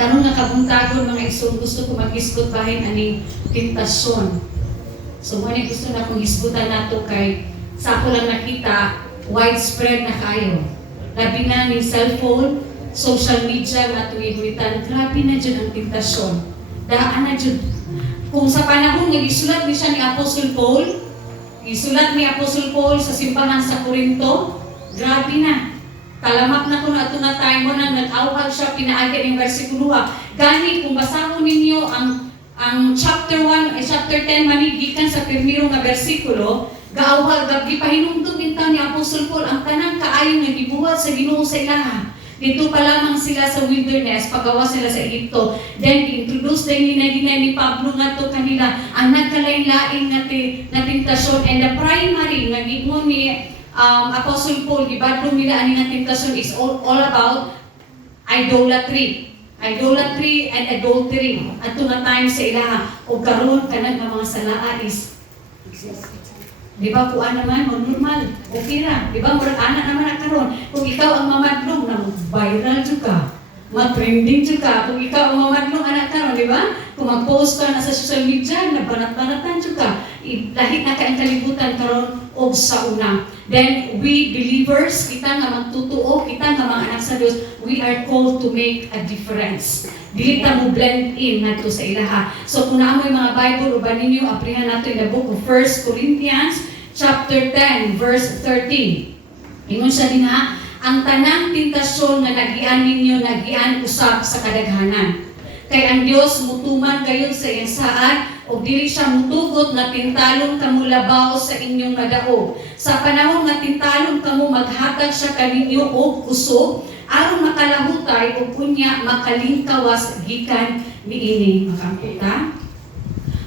Karon nga kabuntagon mga igsoon, gusto ko mag-isgot bahin aning tentasyon. So mo gusto na kong isgutan nato kay sa ako lang nakita widespread na kayo. Labi na ni cellphone, social media nga tuwitan, grabe na dyan ang tentasyon. Daan na dyan. Kung sa panahon nga isulat ni siya ni Apostle Paul, isulat ni Apostle Paul sa simbahan sa Corinto, grabe na. Kalamak na kung ato na time mo na nag-awag siya, pinaagad yung versikulo. Gani, kung basahon ninyo ang chapter 1 ay chapter 10 manigikan sa pirmiro nga bersikulo, gaawag gabgi pahinumdum binta ni Apostle Paul ang tanang kaayo nga gibuhat sa Ginoo sa ilaha. Dito pa lamang sila sa wilderness, pagawa sila sa Egypto. Then introduce din ni Pablo nga to kanila ang nagkalain-lain na tentasyon, and the primary nga gigmo ni Apostle Paul gibadlong nila ani nga tentasyon is all about idolatry and adultery. At nga time sa ilaha o karon kanang mga salaa is di ba kuan naman normal okay ra, di ba murag ana naman karon. Kung ikaw ang mamadlong na viral jud ka, mag-trending jud ka. Kung ikaw ang mamadlong anak karon, di ba? Kung mag-post ka na sa social media, nabanat-banatan jud ka. Lahit na ka ang kalibutan karon og sa una. Then we believers, kita nga magtutuo, kita nga mga anak sa Dios, we are called to make a difference. Dili ta mo blend in nato sa ilaha. So kung naamoy mga Bible uban ninyo, aprihan nato in the book of 1 Corinthians chapter 10 verse 13. Ingon siya din ang tanang tentasyon nga nagian ninyo nagian usab sa kadaghanan. Kay ang Dios mutuman kayo sa iyang saad o dili siya mutugot na tintalon kamo labaw sa inyong madaog. Sa panahon nga tintalon kamo maghatag siya kaninyo og kusog aron makalahutay o kunya makalingkawas gikan niini. Makamputa.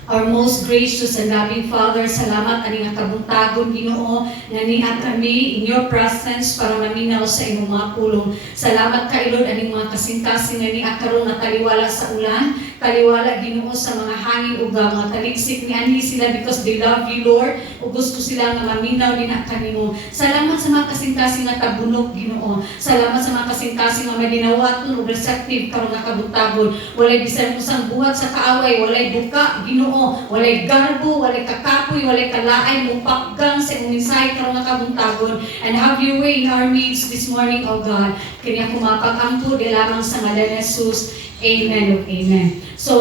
Our most gracious and loving Father, salamat ani nga kabuntagon Ginoo nga niha kami in your presence para maminaw sa imong mga pulong. Salamat kay Lord ani mga kasing-kasing nga niha karon nga taliwala sa ulan, taliwala Ginoo sa mga hangin ug mga taligsik ni ani sila because they love you Lord ug gusto sila nga maminaw dinha kanimo. Salamat sa mga kasing-kasing nga tabunok Ginoo. Salamat sa mga kasing-kasing nga madinawaton ug receptive karon nga kabuntagon. Walay bisan usang buhat sa kaaway, walay duka Ginoo, walay garbo, walay kakapoy, walay kalaay, mupakgang sa imong mensahe karon nga kabuntagon. And have your way in our midst this morning, O God. Kanya kumapag-ampo di lamang sa ngalan ni Jesus. Amen o amen. So,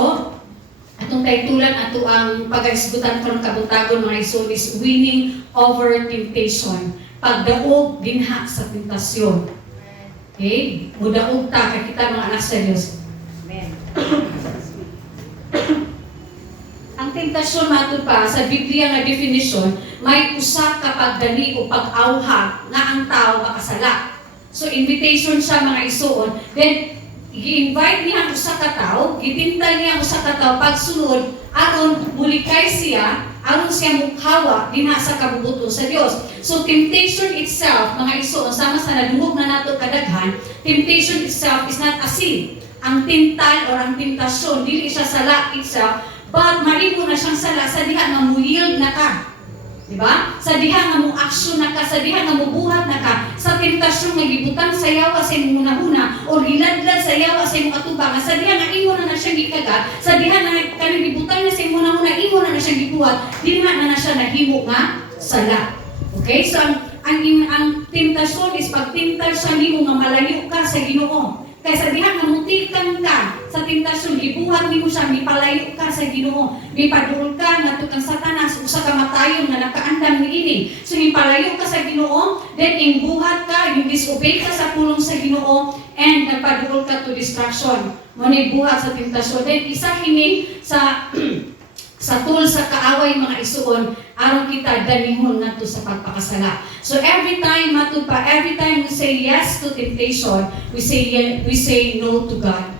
atong taytulan ato ang pag-isgutan karon kabuntagon mga igsoon is winning over temptation. Pagdaog dinha sa tentasyon. Okay? Mudaog ta kay kita mga anak sa Dios. Amen. Ang tentasyon matud pa sa Biblia nga definition, may usa ka pagdani o pag-awhag nga ang tao makasala. So invitation siya mga igsoon. Then i-invite niya ang usa ka tao, gitintay niya ang usa ka tao pagsunod aron mulikay siya, aron siya mukhawa dinha sa kabubuton sa Dios. So temptation itself, mga igsoon, sama sa naduhog na nato kadaghan, temptation itself is not a sin. Ang tintal or ang tentasyon dili siya sala itself, but mahimo na siyang sala sa diha nga muyield na ka. Diba? Sa diha nga mo aksyon na ka, sa diha nga mubuhat na ka, sa tentasyon nga gibutang sa yawa sa imong hunahuna o giladlad sa yawa sa imong atubang, sa diha nga imo na siyang gikagat, sa diha nga kanang gibutang na sa imong hunahuna, imo na siyang gibuhat, dinha na siya nahimo nga sala. Okay? So ang tentasyon is pagtintal siya nimo nga malayo ka sa Ginoo. Kaya sa diha nga mutikan ka sa tentasyon, gibuhat nimo siya, mipalayo ka sa Ginoo, mipadul ka ngadto kang Satanas usa ka matayon nga nakaandam niini. So mipalayo ka sa Ginoo, then imbuhat ka, you disobey ka sa pulong sa Ginoo, and nagpadul ka to distraction. Mo ni buhat sa tentasyon. Then isa kini sa tool sa kaaway mga igsoon aron kita danihon nato sa pagpakasala. So every time we say yes to temptation, we say no to God.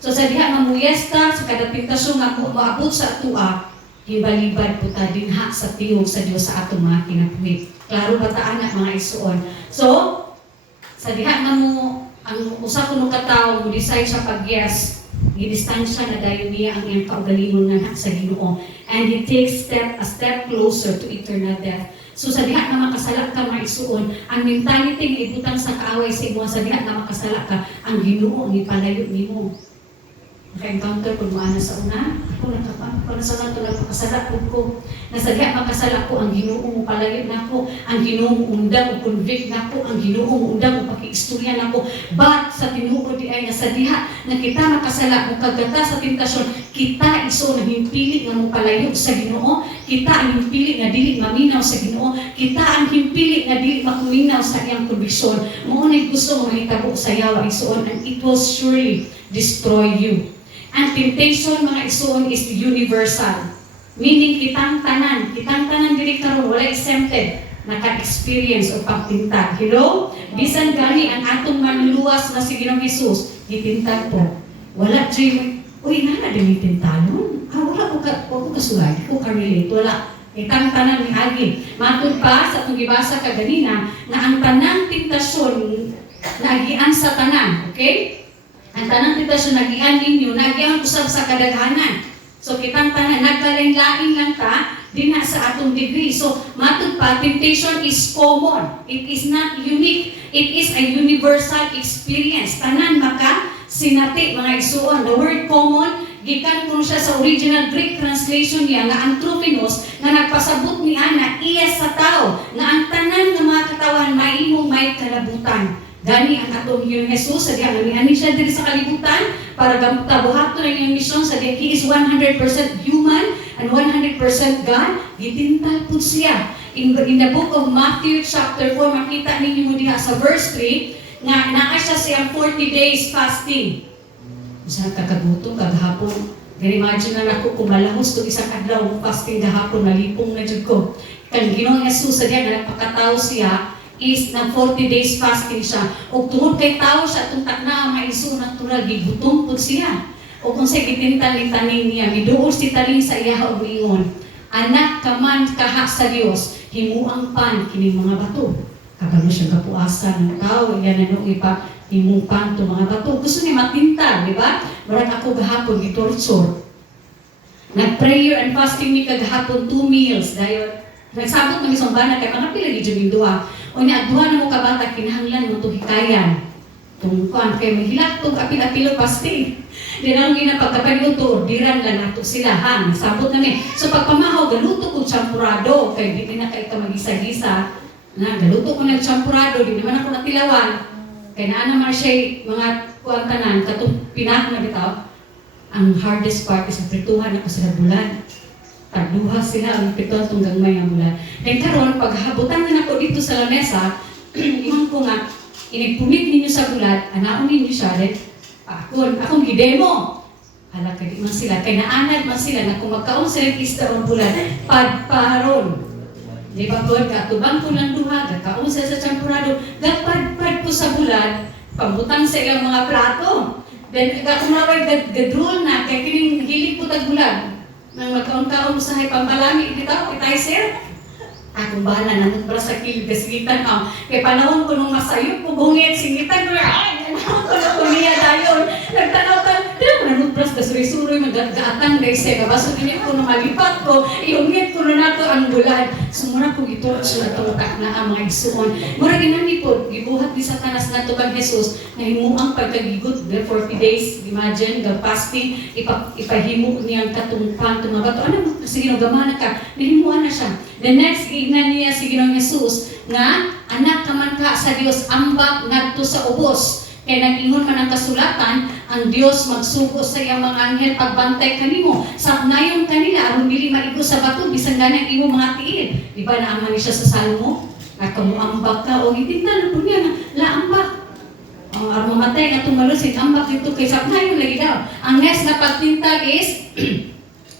So sa diha nga yes ta sa kada tentasyon nga moabot sa atua, hibalibad po ta dinha sa tiog sa Dios sa atong mga kinabuhi. Klaro ba ta anak mga igsoon? So sa diha nga mo ang usa kuno ka tawo mo decide sa pag-yes, gidistansya na dayon niya ang iyang kaugalingon nga sa Ginoo, and he takes a step closer to eternal death. So sa diha nga makasala ka mga igsoon, ang mentality nga ibutang sa kaaway sa imo, sa diha nga makasala ka, ang Ginoo ni palayo nimo. naka-encounter ko maana sa una, ako nakapang sa nato nagpakasala ko. Nasa diha makasala ko ang Ginoo mo palayo nako, ang Ginoo mo undang o convict nako, ang Ginoo mo undang o pakiistorya nako. But sa tinuod di ay nasa diha na kita makasala mo kagata sa tentasyon, kita iso na himpili nga mo palayo sa Ginoo, kita ang himpili nga dili maminaw sa Ginoo, kita ang himpili nga dili makuminaw sa iyang konbisyon. Mao nay gusto mo mahitabo sa yawa isuon, and it will surely destroy you. Ang temptation mga isuon is universal. Meaning kitang tanan diri karon wala exempted naka-experience o pagtintag. Hello? Bisan gani ang atong manluwas na si Ginoong Hesus, gitintag po. Wala jay, uy nana din tintalon. Wala ko kasulay, ko ka-relate, wala. Kitang tanan ni Agi. Matud pa sa atong gibasa kaganina na ang tanang tentasyon nagian sa tanan, okay? Ang tanang tentasyon nagian ninyo, nagian usab sa kadaghanan. So kitang tanan nagkalain-lain lang ta dinha sa atong degree. So matud pa, temptation is common. It is not unique. It is a universal experience. Tanan maka sinati mga isuon. The word common gikan kun siya sa original Greek translation niya nga anthropos nga nagpasabot niya na iya sa tao nga ang tanan nga mga katawan mahimong may kalabutan. Gani ang atong Ginoong Hesus sa diha ani siya diri sa kalibutan para tabuhaton ang iyang misyon sa diha. He is 100% human and 100% God. Gitintal pud siya. In the book of Matthew chapter 4 makita ninyo diha sa verse 3 nga naa siya siyang 40 days fasting. Usa kakagutom kaghapon. Gani imagine na nako kung malahos to isang adlaw fasting gahapon nalipong na jud ko. Kang Ginoong Hesus sa diha nagpakatao siya is ng 40 days fasting siya. O tungod kay tao siya, itong takna, maiso natural, gigutom po siya. O kung sa gitintal-tanin niya, miduol si tanin sa iya o ingon, anak ka man kaha sa Dios, himuang pan kining mga bato. Kabalo siya kapuasan ng tao, yan na nung ipa, himuang pan to mga bato. Gusto niya matintal, di ba? Barat ako gahapon, gitorture. Nag-prayer and fasting ni kagahapon 2 meals. Dahil nagsabot kami sa bana kay mga pila di duha. O niya, duha na mo kabata, kinahanglan mo ito hikayan. Tungkuan kay mahilak itong apil-apilo pasting. Di na nung ginapagkapaliw ito, ordiran lang nato sila, ha? Nagsabot namin. So pagpamahaw, galuto ko champurado. Kaya di na kayo ka mag-isa-gisa. Galuto ko nag-champurado, di naman ako natilawan. Kaya na naman siya mga kuwantanan, katong pinak na bitaw. Ang hardest part is ang prituhan ako sa bulan. Tagduha sila ang pito tunggang may amulan. Dan karon paghabutan na ako dito sa lamesa, iwan ko nga, inigpunit ninyo sa bulat, anaon ninyo siya, then akong gidemo. Hala ka di man sila, kay naanad man sila na kung magkaon sila kista o bulat, padparon. Di ba po, katubang ko ng duha, gakaon sila sa champurado, gapadpad ko sa bulat, pambutang sa ilang mga plato. Then kakumawag gadrol na, kaya kining hilig po tagbulat. Nang magkaon-kaon sa hay pampalami, itay sir. Akong bahala, nanong para sa kilid, kasigitan ako. Kaya panahon ko nung masayop ko, bungit, singitan ko, ay, nanahon ko na kuliya tayo. Nagtanaw-tan, di ako nanong para sa suroy-suroy, magagaatang dahil siya. Kabaso ganyan ko nung malipat ko, iungit ko na nato ang bulan. Sumura ko ito, siya tutak na ang mga isuon. Mura ginani po, gibuhat ni Satanas na ito kang Jesus, na himuang pagkagigot, 40 days, imagine, the fasting, ipahimo niyang katungpan, tumabato. Ano, sige, gamana ka, nahimuan na siya. The next, ignan niya si Ginoong Hesus nga, anak ka man ka sa Dios, ambak ngadto sa ubos. Kaya nag-ingon man ang kasulatan, ang Dios magsugo sa iyang mga anghel pagbantay kanimo. Sapnayon kanila, aron dili maigo sa bato, bisan ganang imo mga tiil. Di ba naaman ni siya sa salmo? Nakamuambak ka, o itintan po niya na, laambak. Ang mamatay na tumalusin, ambak ito kay sapnayon lagi daw. Ang next na pagtintag is,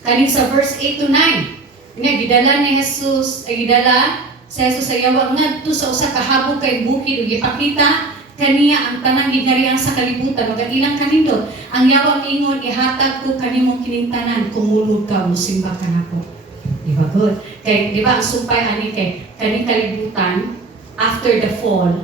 kanin sa verse 8 to 9. Nga, gidala ni Jesus, gidala sa Jesus sa yawa ngadto sa usa ka habog kay bukid ug ipakita kaniya ang tanang gingharian sa kalibutan ug ilang kanindot. Ang yawa miingon ihatag ko kanimo kining tanan kumulod ka musimba ka nako. Di ba good? Kay di ba ang sumpay ani kay kaning kalibutan after the fall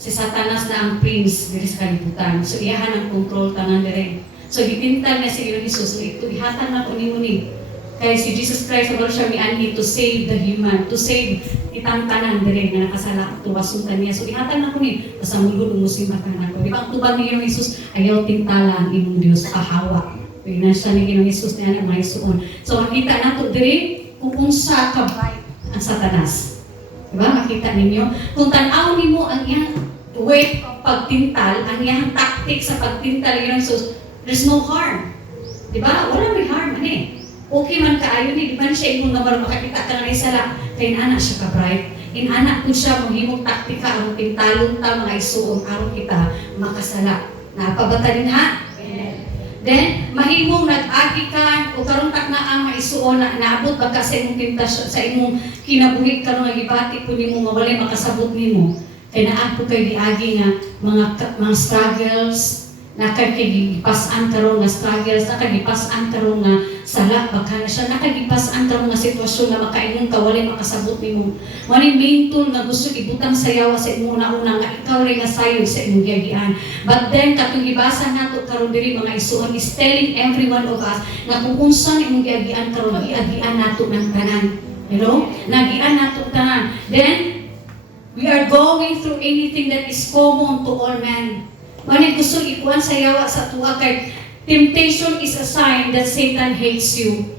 si Satanas na ang prince diri sa kalibutan. So iyahan ang control tanan dire. So gitintal niya si Ginoong Hesus, so ito ihatag na ko nimo ni. Kaya si Jesus Christ wala siya mianhi to save the human, to save itang tanan dire nga nakasala to wasuntan niya. So ihatag na ko ni pasamulod umusimba ka nako. Di ba ang tubag ni Ginoong Hesus ayaw tingtala ang imong Dios kahawa. Pinasya ni Ginoong Hesus niya ang mga isuon. So makita nato diri kung unsa ka bright ang Satanas. Diba? Makita ninyo. Kung tanaw nimo ang iyang way of pagtintal, ang iyang tactic sa pagtintal Ginoong Hesus, there's no harm. Diba? Wala may harm man eh. Okay man kaayo ni, di man siya imong naman makakita ka nga isala, kay nana siya ka bright. Inanak ko siya maghimong taktika aron tintalon ta mga isuon aron kita makasala. Napabata din ha? Then, mahimong nag-agi ka o karon tak na ang maisuon na naabot baka sa imong tentasyon, sa imong kinabuhi karon nga gibati po nimo mawalay makasabot nimo. Kay naadto kay giagi nga mga struggles nakagipasan karon nga struggles, nakagipasan karon nga sala baka na siya, nakagipasan karon nga sitwasyon nga makaingon ka walay makasabot nimo. Wala main tool nga gusto ibutang sayawa sa imong una nga ikaw rin nga sayod sa imong giagian. But then katong gibasa nato karon diri mga isuon is telling every one of us nga kung unsa imong giagian karon giagian nato ng tanan. You know? Nagian nato tanan. Then we are going through anything that is common to all men. Manay gusto ikuan sa yawa sa tuwa kay temptation is a sign that Satan hates you.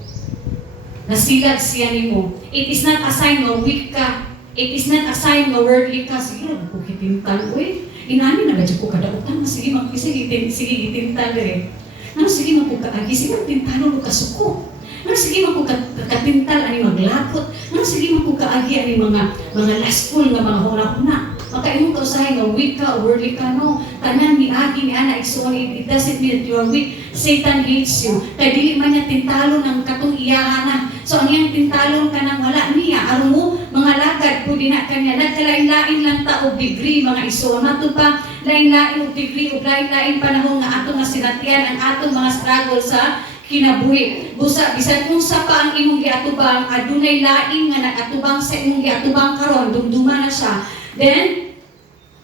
Nasilag siya nimo. It is not a sign nga weak ka. It is not a sign nga worldly ka. Sige, magpukitintal. Uy, inani na ba dyan ko kadautan? Sige, sige, gitintal rin. Ano, sige, magpukaagi. Sige, magtintalo mo kasuko. Ano, sige, magpukatintal, ani maglakot. Ano, sige, magpukaagi, ani mga lastful nga mga huna-huna. Makaimong ka usahay nga weak ka, worldly ka, no? Tanan ni Agi, ni Ana, it doesn't mean that you are weak. Satan hates you. Kaya dili man niya tintalo ng katong iyahana. So ang iyang tintalo ka nang wala niya. Aron mo, mga lagad po din na kanya. Nagkalain-lain lang ta og degree, mga iso. Mato pa, lain-lain og degree, og lain-lain panahon nga atong nga sinatian, ang atong mga struggle sa kinabuhi. Busa, bisan kung sa pa ang imong giatubang, adunay lain nga nagatubang sa imong giatubang karon, dumduma na siya. Then,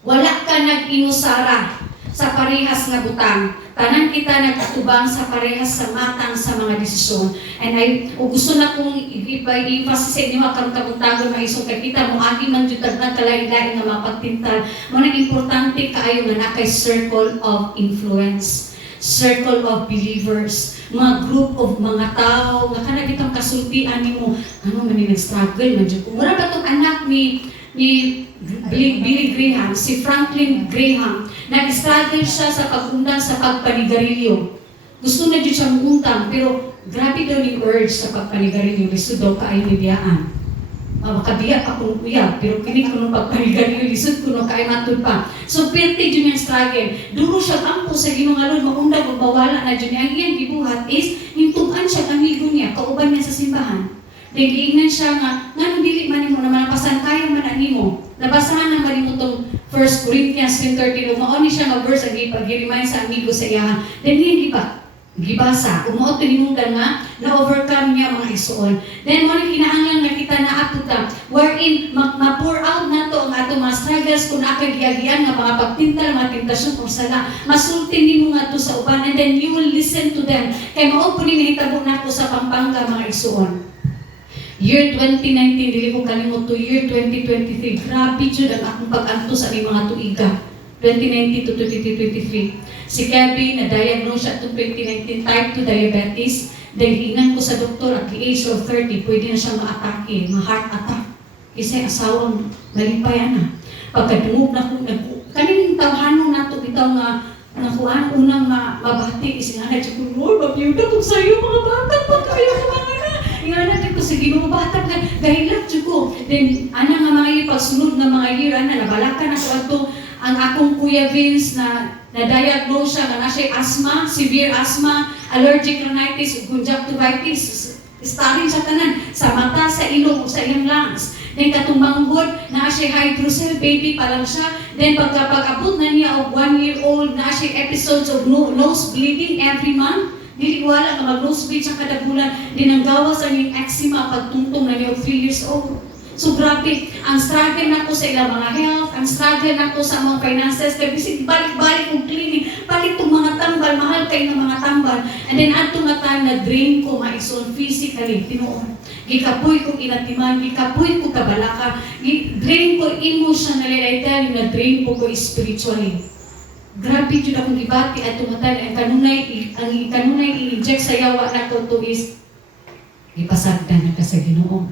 wala ka nag-inusara sa parehas nga butang. Tanan kita nagkatubang sa parehas sa matang sa mga desisyon. And gusto na kong i-emphasis sa inyo karon kabuntagon mga isong kay kita mo agi man jud na kalain-lain nga mapagtintal. Mo nang importante kaayo nga nakay circle of influence, circle of believers, mga group of mga tao nga kana kitang kasultian nimo ano man ni nag-struggle man jud. Mura ba tong anak ni Billy Graham, si Franklin Graham, nag-struggle siya sa pag-undang sa pagpanigarilyo. Gusto na dyan siyang untang, pero grabe daw ni urge sa pagpanigarilyo. Gusto daw kaay nibiyaan. Makabiya pa kung kuya, pero kini ko nung pagpanigarilyo, lisod ko nung kaay matod pa. So, perte dyan yung struggle. Duro siya kampo sa ginungalod, maundang, magbawala na dyan. Ang iyang gibuhat is, hintugan siya amigo niya, kauban niya sa simbahan. Nagiingnan siya nga dili man mo naman pasan kayo man ang imo. Nabasahan naman mo itong 1 Corinthians 10:13. Umaon ni siya nga verse ang ipag-remind sa amigo sa iya. Then hindi pa gibasa. Umaot tinimungdan nga na-overcome niya mga isuon. Then mo ni kinahanglan nga kita na aputa wherein ma-pour out nato ang ato mga struggles kung akagiagian nga mga pagtintal, mga tentasyon o sala. Masulti nimo nga to sa uban and then you will listen to them. Kay mao po ni nahitabo nako sa Pampanga mga isuon. Year 2019, dili ko kalimot to year 2023. Grabe jud ang akong pag-anto sa mga tuiga. 2019 to 2023. Si Kevin, na-diagnose siya itong 2019 type 2 diabetes. Dahil hinan ko sa doktor at the age of 30, pwede na siya ma-atake, ma-heart attack. Kasi asawang nalimpayan na. Pagkadungog na ko, kaning tawhanon na ito, bitaw nga nakuhaan unang mabati. Isinanay siya ko, Lord, mabiyuda kung sa'yo mga bata, pagkayo ko mga na. Ingana ko sige mo bata ka gahilat jud ko. Then ana nga mga pagsunod nga mga year ana nabalakan ako adto ang akong Kuya Vince na na-diagnose siya nga siya asthma, severe asthma, allergic rhinitis, conjunctivitis, starting sa tanan sa mata, sa ilong, sa iyang lungs. Then katumanggod na siya hydrocele, baby pa lang siya. Then pagkapag-abot na niya of 1 year old na siya episodes of nose bleeding every month. Dili wala nga mag-nose bleed siya kada bulan. Dinanggawas ang yung eczema pagtungtong na niya 3 years old. So grabe, ang struggle na ko sa ilang mga health, ang struggle na ko sa mga finances, kaya bisig balik-balik kong clinic, balik itong mga tambal, mahal kayo ng mga tambal. And then ato nga time na drain ko maison physically, tinuon. Gikapoy ko inatiman, gikapoy ko kabalaka, drain ko emotionally, I tell you na drain ko spiritually. grabe jud akong gibati at tumatay ang kanunay i-inject sa yawa nako to is ipasagdan na ka sa Ginoo.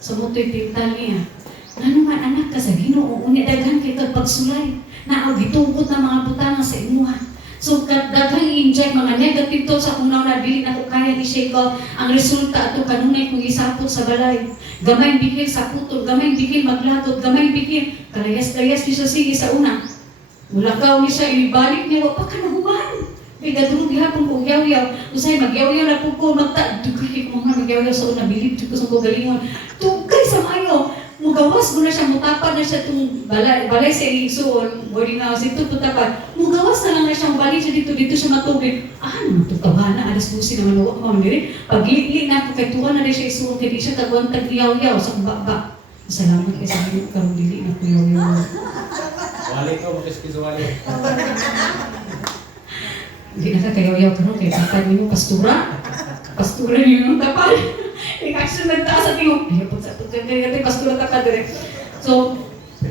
So mo to'y tintal niya. Nga naman anak ka sa Ginoo, unya daghan kay kag pagsulay. Naaw gitugot na mga butang sa imuha. So daghang i-inject mga negative thoughts sa kunaw na dili na ko kaya ni shake off. Ang resulta ato kanunay kung isapot sa balay. Gamay bihil sa putol, gamay bihil maglagot, gamay bihil kalayas-layas ni siya sige sa una. Mulakaw ni siya, ibalik niya, wapa ka nahuman. Kaya gadulog gihapon kong yaw-yaw. Usay, mag-yaw-yaw na po ko, dugay ko mga mag-yaw-yaw sa una, bilib ko sa galingon. Tugay sa mayo. Mugawas mo na siya, mutapad na siya itong balay sa isuon, boarding house, ito tutapad. Mugawas na lang na siya, balik siya dito siya matubig. Naman ito tabana, alas busi naman huwag mo diri. Pag-iili na ako, kay tuwa na rin siya isuon, kaya di siya tagwantag yaw-yaw sa baba. Salamat kayo sa akin, karong dili na ko yaw-yaw. Wali ko, magkaskis wali. Hindi na ka kayaw-yaw ka no, kaya tapad niyo pastura. Pastura niyo yung tapad. Action nagtaas sa tingog. Ay, po sa pagkagay pastura tapad rin. So,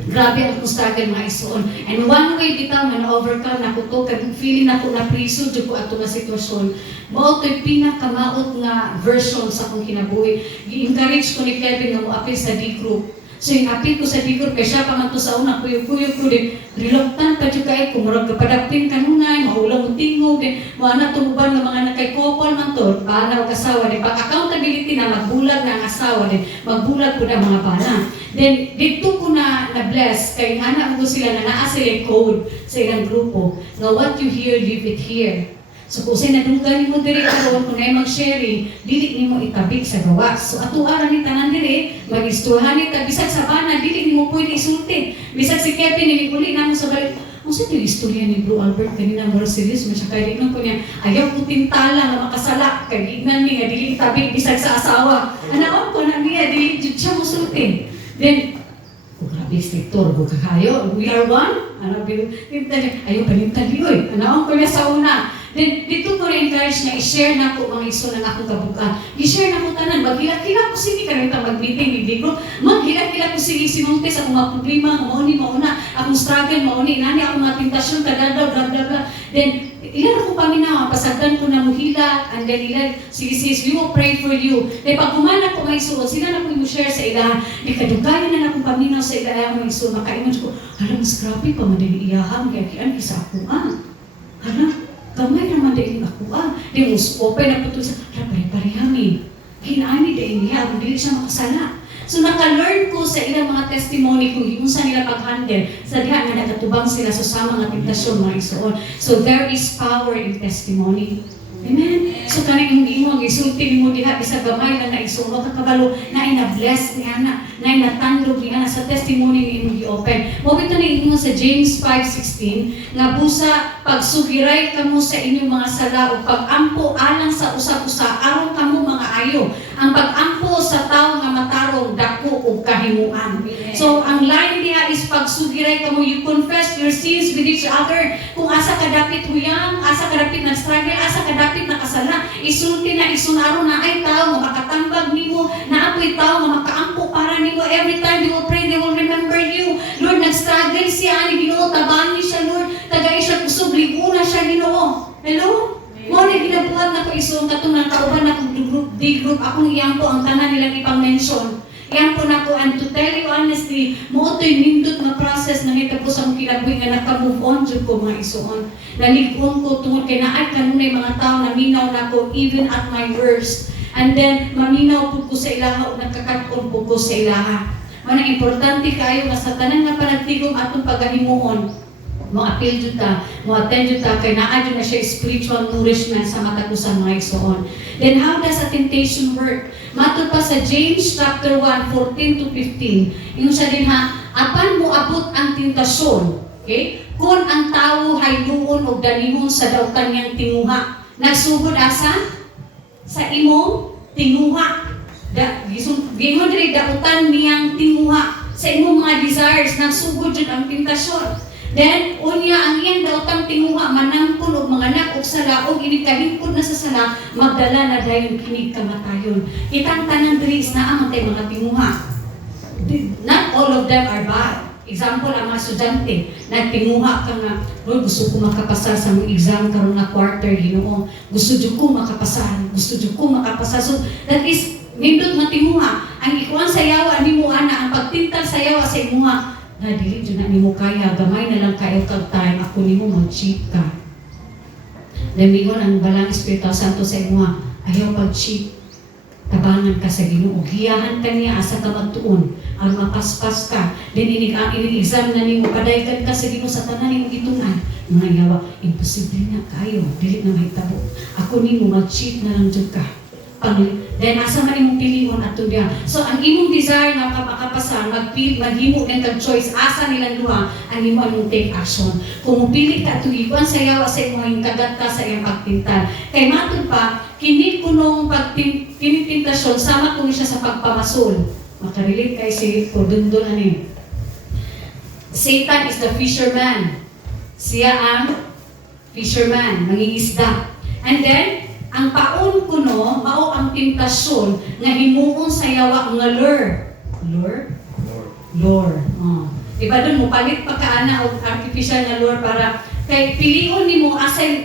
grabe ang struggle mga isuon. And one way bitaw na na-overcome na ko to, kaya feeling na ko na priso dyan ko ato na sitwasyon. Mao to'y pinakamaot nga version sa akong kinabuhi. I-encourage ko ni Kevin nga mo apil sa D-group. So yung apil ko sa D-group, kaya siya pa man to sa una, kuyog-kuyog ko din. Reluctant pa dyan kayo, kung marag kapadapin kanunay, maulang mo tingog din. Mga natumuban ng mga nakay-couple man to, bana o kasawa din. Pag-accountability na magbulag na ang asawa din, magbulag ko na mga bana. Then, dito ko na bless kay anak ko sila na naa sila code sa ilang grupo. Nga what you hear, leave it here. So kung sa'y nadugan mo diri karon kung na'y mag-sharing, dili nimo itabig sa gawas. So ato ara ni tanan diri, mag-istorhan ni bisag sa bana, dili nimo pwede isulti. Bisag si Kevin niliguli na mo sa balik. Mo sa istorya ni Bro Albert kanina mo serious mo siya kay dignan ko niya. Ayaw ko tintala nga makasala kay dignan ni nga dili itabig bisag sa asawa. Anaon ko na niya dili jud siya mo sulti. Then grabe strictor ko kayo. We are one. Ano bigo? Ayaw panintaliyoy. Anaon ko niya sa una. Then, dito ko na-encourage na i-share na ko mga iso ng akong kabuka. I-share na ko tanan. Maghilak-hilak ko sige ka rin mag-meeting, mag-group. Maghilak-hilak ko sige sinunti sa mga problema, mauni, mauna, akong struggle, mauni, nani, akong mga tentasyon, kadadaw, blah, blah, blah. Then, ilan ako paminaw, pasagdan ko na muhilak, and then ilan, sige sis, we will pray for you. Then, pag kumana ko mga isuon, sila na ko i-share sa ilahan. Then, kadugayan na akong paminaw sa ilahan mga isuon. Makaingon ko, alam, mas grabe pa madali iyahang, kaya kian isa ako, Hala, gamay naman dahil ako Di mo open na po ito sa pare-parehangin. Hinaani dahil niya, kung dili siya makasala. So naka-learn ko sa ilang mga testimony kung yung sa nila pag-handle. Sa diha na nagatubang sila sa sama nga tentasyon mga isuon. So there is power in testimony. Amen? So kanang hindi mo, ang isulti mo diha, isa gamay lang na isuon, kakabalo, na ina-bless ni Ana, na inatandog ni Ana sa testimony ni imong i-open. Mawito na mo sa James 5:16, nga busa, pagsugiray kamo sa inyong mga sala o pag-ampo alang sa usap-usa, aron kamo mga ayo. Ang pag-ampo sa tao nga matarong, dako o kahimuan. So, ang line niya is pagsugiray kamo, you confess your sins with each other. Kung asa ka dapit huyang, asa ka dapit nag-struggle, asa ka dapit nakasala, isulti na isunaro na ay tao nga makatambag nimo, na apoy tao nga makaampo para nimo. Every time they will pray, they will remember you. Lord, nag-struggle siya, ani Ginoo, tabangi siya, Lord, tagay siya kusog, liguna siya, Ginoo. Hello? Mo na ginabuhat na ko isuong katong kauban na kong D-group, akong iyang po ang tanan nilang ipang-mention. Yan po na ko, and to tell you honestly, mo ito'y nindot na process na nito po sa mong kinabuhi nga naka-move on dyan ko mga isuon. Nalig-on ko tungkol kay naay kanunay mga tao na minaw na ko even at my worst. And then, maminaw po ko sa ilaha o nagkakaton po ko sa ilaha. Manang importante kayo nga sa tanan nga panagtigom atong pagahimuon. Mo-appeal dyan ta, mo-attend dyan ta, kaya naadyo na siya spiritual nourishment sa mata ko sa mga isuon. Then how does a temptation work? Matod pa sa James chapter 1, 14 to 15. Yung siya din ha, apan mo abot ang tentasyon, okay? Kung ang tao hayluon o danihon sa daw kanyang tinguha. Nagsugod asa? Sa imong tinguha. Gingon diri dautan niyang tinguha. Sa imong mga desires, nagsugod dyan ang tentasyon. Then, unya ang iyang daotang tinguha, manampun o mga anak o sala o inikahingpod na sa sala, magdala na dayon kinig kamatayon. Kitang tanan diri is naamang tayo mga tinguha. Not all of them are bad. example ang mga estudyante, nagtinguha ka nga, Lord, gusto ko makapasa sa mga exam karon nga quarter, Ginoo. Gusto jud ko makapasa, gusto jud ko makapasa. So that is nindot nga tinguha. Ang ikuan sa yawa nimo ana, ang pagtintal sa yawa sa imuha, na dili jud na nimo kaya, gamay na lang kayo kag time, ako nimo mag-cheat ka. Lamingon ang balang Espiritu Santo sa imuha, ayaw pag-cheat. Tabangan ka sa Ginoo, giyahan ka niya asa ka magtuon, ang mapaspas ka, then ini-exam na nimo, padaykan ka sa Ginoo sa tanan nimo gitungan. Mga yawa, imposible na kayo, dili na mahitabo. Ako nimo mag-cheat na lang jud ka. Then asa man imong pilion ato diya. So ang imong desire nga makapasa, maghimo ng choice asa nilang duha, ang imo anong take action. Kung mupili ka tugiwan sa yawa sa imong kagat ka sa iyang pagtintal. Kay matud pa, kini kunong pagtinitintasyon sama kung siya sa pagpamasol. Makarelate kay si Cordondon ani. Satan is the fisherman. Siya ang fisherman, mangingisda. And then ang paon kuno mao ang tentasyon nga himuon sa yawa nga lure. Lure. Diba doon mo palit pa kaana og artificial na lure para kay pilion nimo asay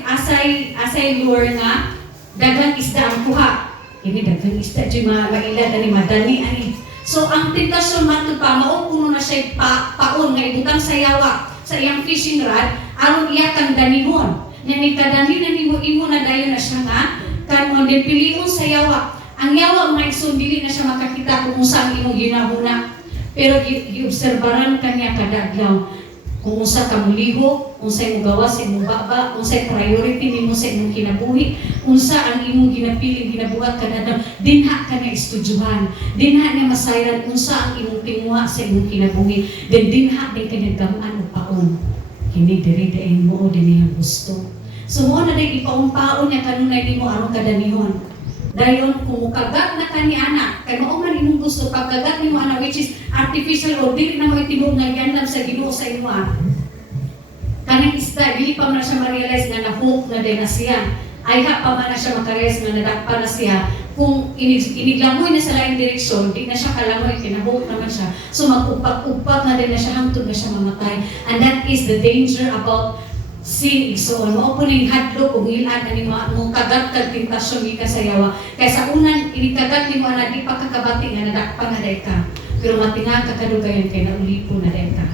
lure nga daghang isda ang kuha. Ini daghang isda di mailad ani madani ani. So ang tentasyon matud pa mao kuno na siya paon nga ibutang sa yawa sa iyang fishing rod aron iya kang danihon. Nga kadani na imo na dayon na siya nga karon din pilion sa yawa. Ang yawa mga igsoon dili na siya makakita kung unsa ang imong ginahuna. Pero giobserbaran kaniya kada adlaw kung unsa ka mulihok, unsa imong gawas sa imong baba, unsa priority nimo sa imong kinabuhi, unsa ang imong ginapiling ginabuhat kada adlaw. Dinha ka na estudyuhan, dinha na masayran unsa ang imong tinguha sa imong kinabuhi, then dinha din ka naggamaan og paon. Kini diri dayon mo o dinhi ang gusto. So mo na day ipaon-paon niya kanunay nimo aron kadanihon. Dayon kung mukagat na kani ana, kay mao man imong gusto pagkagat nimo ana which is artificial o dili na mo itibok nga gianlam sa Ginoo sa imo. Kanang isda dili pa man siya ma-realize nga na-hook na din na siya. Ay pa man na siya makarealize nga nadakpa na siya. Kung iniglangoy na sa laing direksyon, di na siya kalangoy, kinahook naman siya. So mag-upak-upak na din na siya hangtod na siya mamatay. And that is the danger about sin igsoon. Mao po ning hadlok ug ilan ani mo kagat kag tentasyon gikan sa yawa. Kay sa unan inikagat nimo ana di pa kakabati nga nadakpa na day ka. Pero matinga ka kadugayan kay naulipo na day ka.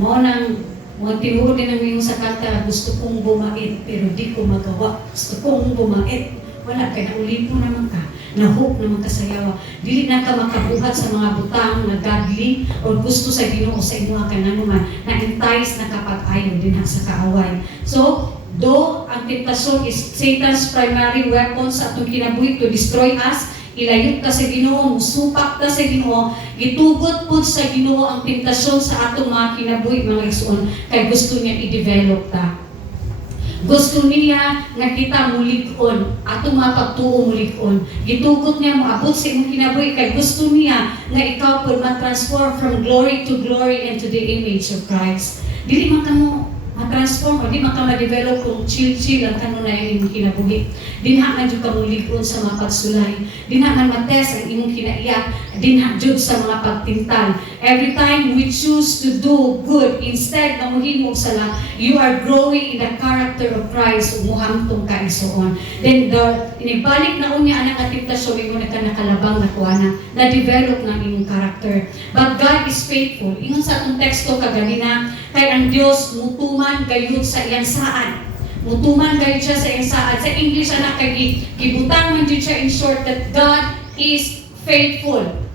Mao nang mo tinuod din ang iyong sa kanta, gusto kong bumait pero di ko magawa. Gusto kong bumait. Wala kay naulipo naman ka. Nahook naman ka sa yawa. Dili na ka makabuhat sa mga butang na godly o gusto sa Ginoo sa inyo ka naman na entice na kapag-ayon din sa kaaway. So, though ang tentasyon is Satan's primary weapon sa atong kinabuhi to destroy us, ilayot ka sa Ginoo, musupak ka sa Ginoo, gitugot po sa Ginoo ang tentasyon sa atong mga kinabuhi mga igsoon kay gusto niya i-develop ta. Gusto niya nga kita mulig-on, atong mga pagtuo mulig-on. Gitugot niya moabot sa imong kinabuhi kay gusto niya nga ikaw pud ma-transform from glory to glory and to the image of Christ. Dili man kamo ma-transform o di man ka ma-develop kung chill-chill ang kanunay imong kinabuhi. Dinha man jud ka mulig-on sa mga pagsulay. Dinha man matest ang imong kinaiyak. Dinha jud sa mga pagtintal. Every time we choose to do good instead na mohimo sala, you are growing in the character of Christ ug mohamtong ka igsoon. Then inibalik na unya ang tentasyon mo na nakalabang na kuana na develop na imong character. But God is faithful. Ingon sa atong teksto kaganina kay ang Dios mutuman gayud sa iyang saad. Mutuman gayud siya sa iyang saad. Sa English anak kay gibutang man jud siya in short that God is faithful.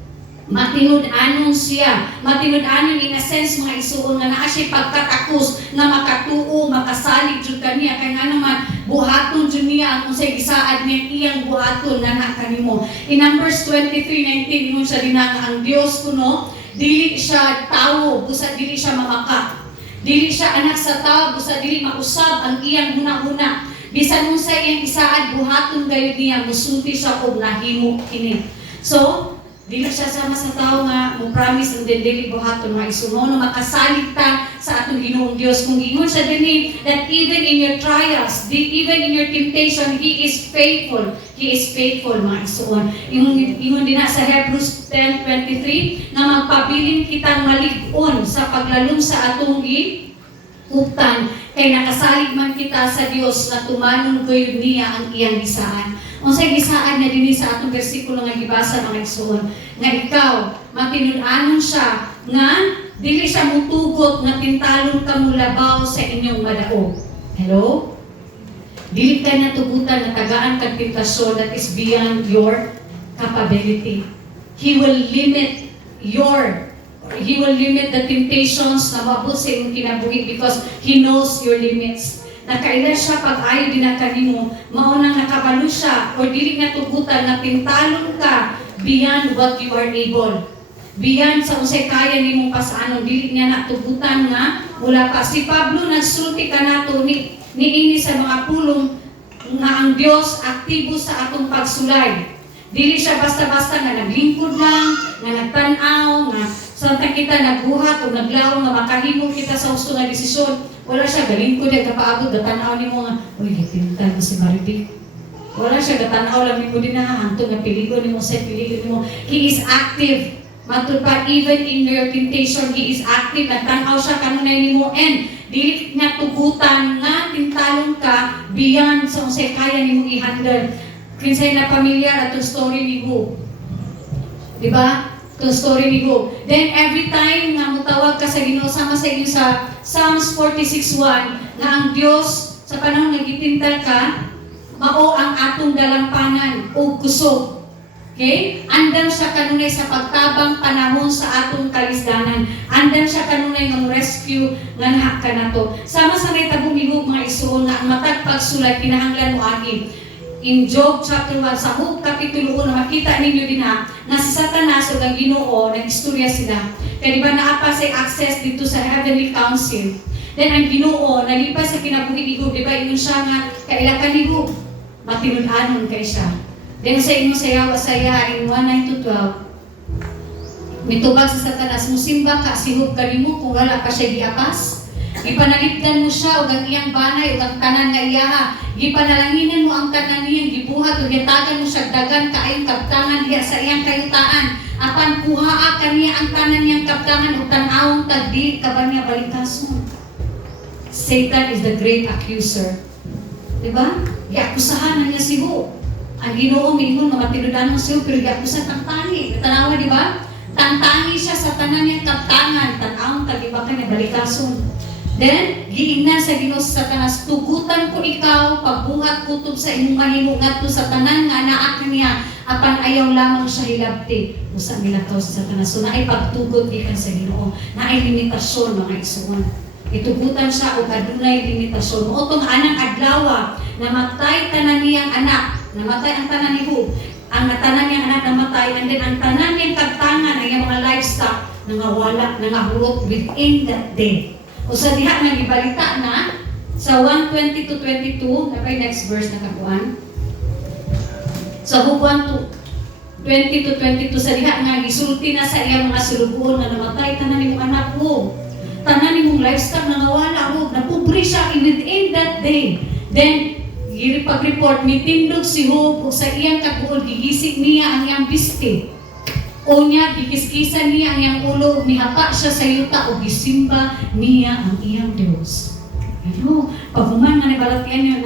Matinud-anon siya. Matinud-anon in a sense mga isuon nga naa siya pagkatakos nga makatuo, makasalig jud kaniya kay nga naman buhaton jud niya ang unsay gisaad niya iyang buhaton na kanimo. In Numbers 23:19 ingon siya dinha nga ang Dios kuno dili siya tawo, busa dili siya mamaka. Dili siya anak sa tao, busa dili mausab ang iyang huna-huna. Bisan unsay iyang isaad buhaton gayud niya musulti siya og nahimo kini. So Dili siya sama sa tao nga mo promise and then dili buhaton mga igsoon no makasalig ta sa atong Ginoong Dios kung ingon siya dinhi that even in your trials, even in your temptation, He is faithful. He is faithful mga igsoon. Ingon din na sa Hebrews 10:23 nga magpabilin kitang malig-on sa paglalom sa atong giuptan kay nakasalig man kita sa Dios na tumanon gayud niya ang iyang gisaan. Unsay gisaan niya dinhi sa atong bersikulo nga gibasa mga igsoon nga ikaw matinud-anon siya nga dili siya mutugot nga tintalon ka mulabaw sa inyong madaog. Hello? Dili ka natugutan na tagaan kag tentasyon that is beyond your capability. He will limit the temptations na mabot sa iyong kinabuhi because He knows your limits. Nakaila siya pag-ayo din na kanimo, maunang nakabalo siya o dili nga tugutan na tintalon ka beyond what you are able. Beyond sa unsay kaya nimong pasaanon, dili niya natugutan nga wala pa. Si Pablo nagsulti ka nato niini sa mga pulong nga ang Dios aktibo sa atong pagsulay. Dili siya basta-basta nga naglingkod lang, nga nagtan-aw, nga samtang kita nagbuhat o naglaw nga makahimo kita sa gusto nga desisyon. Wala siya galingkod at kapaabot, gatanaw ni mo nga, uy, gipintan mo si Maridik. Wala siya gatanaw lang ni mo din na hanto nga piligo ni mo sa piligo ni mo. He is active. Matud pa, even in your temptation, He is active. Nagtanaw siya kanunay ni mo and dili nga tugutan nga tintalon ka beyond sa unsay kaya ni mo i-handle. Kinsay na pamilyar atong story ni Job. Diba? Itong story ni Job. Then every time nga mutawag ka sa Ginoo sama sa inyo sa Psalms 46:1 nga ang Dios sa panahon nga gitintal ka mao ang atong dalampanan o kusog. Okay? Andam siya kanunay sa pagtabang panahon sa atong kalisdanan. Andam siya kanunay nga rescue nga naha ka nato. Sama sa may tabong ni Job mga igsoon nga ang matag pagsulat kinahanglan mo ani. In Job chapter 1 sa Job kapitulo 1 makita ninyo din ha na si Satanas o ang Ginoo nag-istorya sila. Kaya diba naapa sa access dito sa heavenly council. Then ang Ginoo nalipas sa kinabuhi ni Job, diba ingon siya nga kailakan ni Job matinud-anon kay siya. Then sa inyo sayaw saya in 1:9-12 mitubag sa Satanas musimba ka si Job kanimo kung wala pa siya giapas. Gipanalipdan mo siya o ang iyang banay o ang tanan nga iyaha. Gipanalanginin mo ang tanan niyang gibuhat o yatagan mo siya dagan kaayong kaptangan diya sa iyang kayutaan. Apan kuhaa kaniya ang tanan niyang kaptangan o tanawang tagdi ka ba niya balikason. Satan is the great accuser. Diba? Giakusahan na niya si Job. Ang Ginoo mingon mamatinudan mo siya pero giakusahan ang tani. Tanawa diba? Tantangi siya sa tanan niyang kaptangan. Tanawang tagdi ba kanya balikason. Then, giingnan sa Ginoo sa Satanas, tugutan ko ikaw, pagbuhat kutob sa imong mahimo ngadto sa tanan nga anaa kaniya, apan ayaw lamang siya hilabti. Usa milakaw sa Satanas. So, naay pagtugot ikan sa Ginoo, naay limitasyon mga igsoon. Itugutan siya o adunay limitasyon. O itong anang adlawa, namatay tanan niyang anak, namatay ang tanan ni Job, ang tanan niyang anak namatay, and then ang tanan niyang kaptangan, ang iyang mga livestock, nangawala, nangahurot within that day. O sa diha nga gibalita na sa 1:20-22, napay next verse na kakuan. Sa Job 1:20-22 sa diha nga gisulti na sa iyang mga sulubuon nga namatay tanan nimong anak mo. Tanan nimong livestock nangawala mo, napobre siya in that day. Then pag-report mitindog si Job ug sa iyang kabuod gigisig niya ang iyang biste. O niya, gikiskisan niya ang iyang ulo, mihapa siya sa yuta o gisimba niya ang iyang Diyos. Ano, paghuman nga nabalatian niya,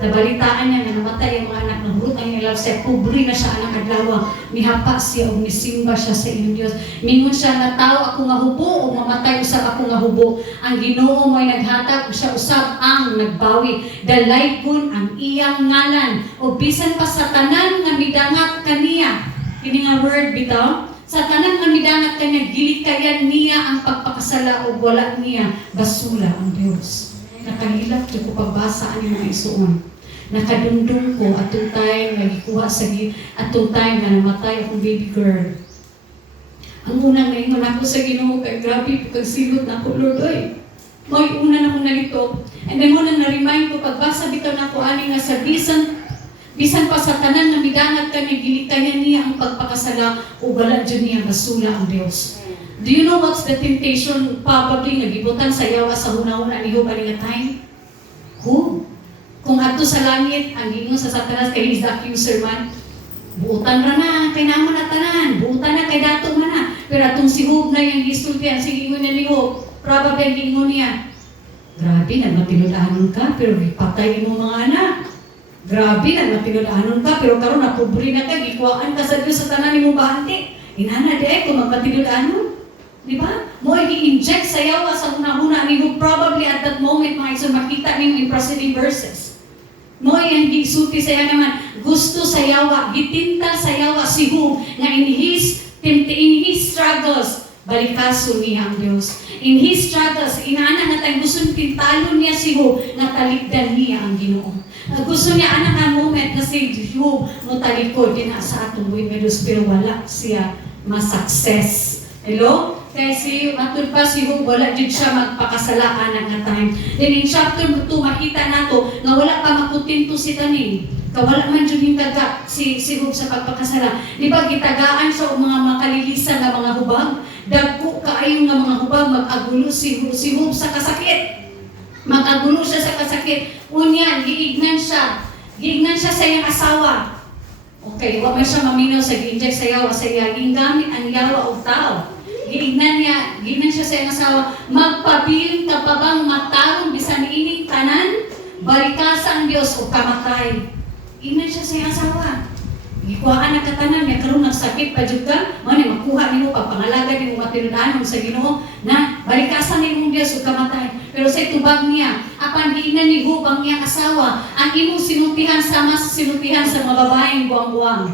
nabalitaan niya na namatay ang mga anak ng hurot ang iyang sa kubri na siya ang adlaw, mihapa siya o misimba siya sa iyong Diyos. Mingon siya na tao ako nga hubo o mamatay usab ako nga hubo. Ang Ginoo mo'y naghatag o siya usab ang nagbawi. Dalaygon ang iyang ngalan o bisan pa sa tanan nga midangat kaniya. Kini nga word bitaw, sa tanan nga midangat kanya gilikayan niya ang pagpakasala o wala niya basula ang Dios. Nakahilak ko pagbasa ani mga igsoon. Nakadumdum ko atong time nga gikuha sa atong time nga namatay akong baby girl. Ang unang naingon ako sa Ginoo kay grabe kag silot na ko Lord oy. Mo'y una na akong nalito. And then mo nang na-remind ko pagbasa bitaw nako ani nga sa Bisan pa sa tanan na midangat ka ni gilikayan niya ang pagpakasala o wala dyan niya basula ang Dios. Do you know what's the temptation probably nga gibutan sa yawa sa hunahuna ni Job nga time? Who? Kung adto sa langit ang gingon sa Satanas kay he's the accuser man. Buutan ra na kay namo na tanan, buutan na kay dato man na. Pero atong si Job na yang gisultihan si gingon ni Job, probably ang gingon niya. Grabe nagmatinud-anon ka pero ipatay mo mga anak. Grabe nagmatinud-anon ka pero karon napobre na ka, gikuhaan ka sa Dios sa tanan nimo bahante. Inana di kung magmatinud-anon. Di ba? Mo i-inject sa yawa sa hunahuna ni Job probably at that moment mga iso makita niyo in preceding verses. Mo yang gisulti sa iya naman gusto sa yawa, gitintal sa yawa si Job nga in his struggles balikaso niya ang Dios. In his struggles, inaana nga tayo gusto tintalon niya si Job nga talikdan niya ang Ginoo. Gusto niya anak nga moment na si Job mo talikod kina sa atong Wimedos pero wala siya ma-success. Hello? Kaya si matud pa si Job wala jud siya magpakasala anak nga time. Then in chapter 2 makita nato nga wala pa makutinto si taning. Kawala man jud hintaga si Job sa pagpakasala. Di ba gitagaan siya og mga makalilisan nga mga hubag? Dagko kaayo nga mga hubag mag-agulo si Job sa kasakit. Mag-agulo siya sa kasakit. Unya giignan siya. Giignan siya sa iyang asawa. Okay, wa man siya maminaw sa gi-inject sa yawa sa iya. Gingamit ang yawa og tao. Giignan siya sa iyang asawa. Magpabiling ka pa bang matarong bisan ining tanan? Balikasa ang Dios o kamatay. Giignan siya sa iyang asawa. Gikuhaan na katanan niya karon nagsakit pa jud ka, mo ni makuha nimo pagpangalaga nimo matinud-anon sa Ginoo na balikasan nimo Dios ug kamatay. Pero sa tubag niya, apan giingnan ni Job ang iyang asawa, ang imong sinultihan sama sa sinultihan sa mga babaeng buang-buang.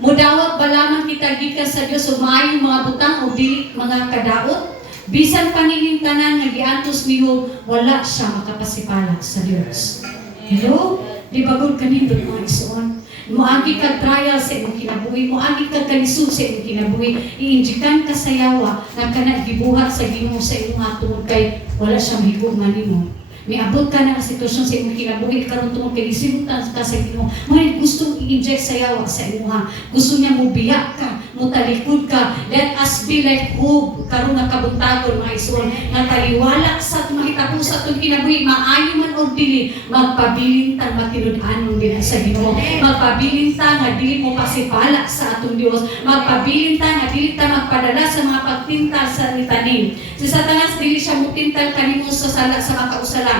Mudawat ba lamang kita gikan sa Dios ug maayong mga butang o dili mga kadaot? Bisan panining tanan nga giatos ni Job, wala siya makapasipala sa Dios. Hello? Di ba gud kanindot mga igsoon? Moagi ka trial sa imong kinabuhi, moagi ka kalisod sa imong kinabuhi, iinjikan ka sa yawa nga kana gibuhat sa Ginoo sa imong atong kay wala siya mahigog man nimo. Miabot ka na ang sitwasyon sa imong kinabuhi karon tungod kay gisimutan ka sa Ginoo. May gustong i-inject sa yawa sa imuha. Gusto niya mo biyak ka, mo talikod ka. Let us be like Job karon nga kabuntagon mga igsoon nga taliwala sa mahitabo sa atong kinabuhi maayo man og dili magpabilin ta matinud-anon din sa Ginoo. Magpabilin ta nga dili mo pasipala sa atong Dios. Magpabilin ta nga dili ta magpadala sa mga pagtintal sa tanim. Si Satanas dili siya mutintal kanimo sa sala sa makausala.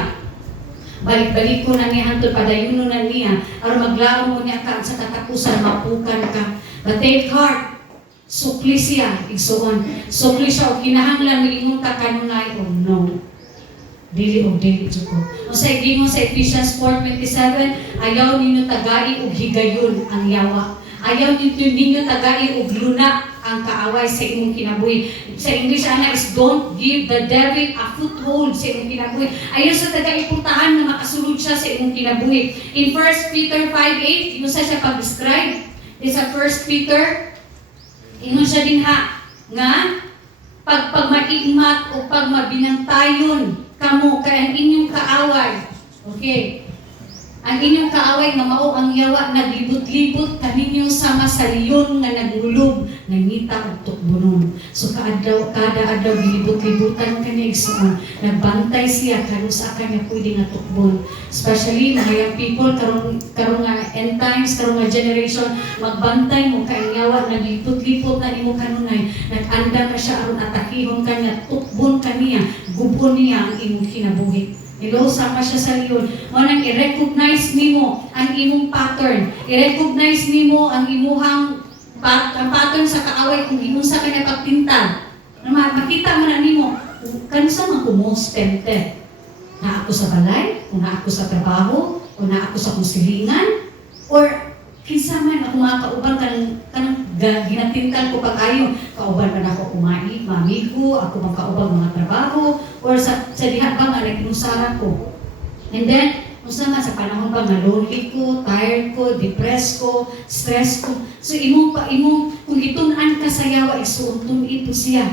Balik-balik ko na niya hantod padayuno na niya aron maglaro mo niya ka sa katapusan mapukan ka. But take heart, sukli siya igsuon. Sukli siya og kinahanglan miingon ka kanunay o no. Dili og dili jud ko. O sa gingon sa Ephesians 4:27, ayaw ninyo tagai og higayon ang yawa. Ayaw ninyo tagai og luna ang kaaway sa imong kinabuhi. Sa English ana is don't give the devil a foothold sa imong kinabuhi. Ayaw sa taga-iputahan na makasulod siya sa imong kinabuhi. In 1 Peter 5:8, yun siya pag-describe. Sa 1 Peter, ingon siya din nga pag maigmat o pag mabinantayon kamo kay ang inyong kaaway. Okay. Ang inyong kaaway nga mao ang yawa naglibot-libot kaninyo sama sa leon nga nagulog nangita og tukbunon. So kada adlaw gilibot-libutan kaniya igsoon. Nagbantay siya karon sa kanya pwede nga tukbon. Especially mga young people karon nga end times karon nga generation magbantay mo kay yawa naglibot-libot na imo kanunay. Nag-anda na siya aron atakihon kanya tukbon kaniya, gubon niya ang imong kinabuhi. Hello, sama siya sa leon. Manang i-recognize nimo ang imong pattern. I-recognize nimo ang imuhang pattern sa kaaway kung imong sa kanya pagtintal. Makita mo na nimo, kansa man ko most tempted. Na ako sa balay, o na ako sa trabaho, o na ako sa kusilingan, or kinsa man ako mga kauban kanang ginatintal ko pag-ayo. Kauban man ako kumain, mamigo, ako mang kaubang mga trabaho, or sa diha ba nga nagkinusara ko. And then, unsa man sa panahon ba nga lonely ko, tired ko, depressed ko, stress ko. So imong kung itun-an ka sa yawa, isuuntun ito siya.